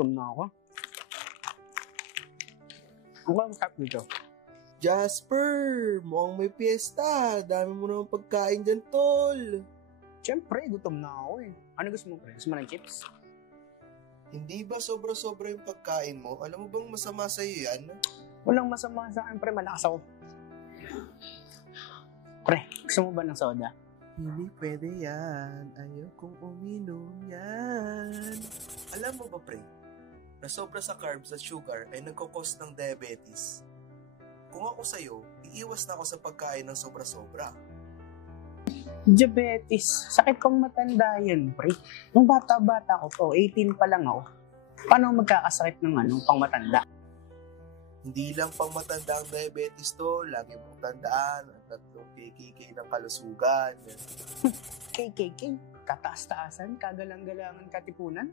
Gutom na ako. Ano ba ang sarap dito? Jasper, mukhang may piyesta. Dami mo naman pagkain dyan, tol. Siyempre, gutom na ako eh. Ano gusto mo, pre? Gusto mo ng chips? Hindi ba sobra-sobra yung pagkain mo? Alam mo bang masama sa'yo yan? Walang masama sa akin, pre. Malakas ako. Pre, gusto mo ba ng soda? Hindi pwede yan. Ayokong uminom yan. Alam mo ba, pre, na sobra sa carbs at sugar ay nagkakos ng diabetes? Kung ako sa'yo, iiwas na ako sa pagkain ng sobra-sobra. Diabetes. Sakit kong matanda yan, pre. Nung bata-bata ko to, 18 pa lang ako. Paano magkakasakit ng pang matanda? Hindi lang pang matanda ang diabetes to. Lagi mong tandaan ang tatlong KKK ng kalusugan. KKK? Kataas-taasan? Kagalang-galangan katipunan?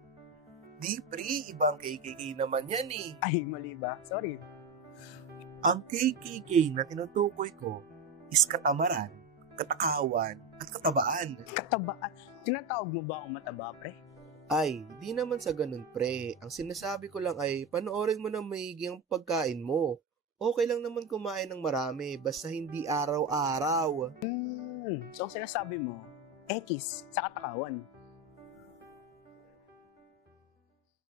Di, pre. Ibang KKK naman yan eh. Ay, mali ba? Sorry. Ang KKK na tinutukoy ko is katamaran, katakawan, at katabaan. Katabaan? Tinatawag mo ba akong mataba, pre? Ay, di naman sa ganun, pre. Ang sinasabi ko lang ay panoorin mo ng maigi ang pagkain mo. Okay lang naman kumain ng marami, basta hindi araw-araw. So ang sinasabi mo, X sa katakawan.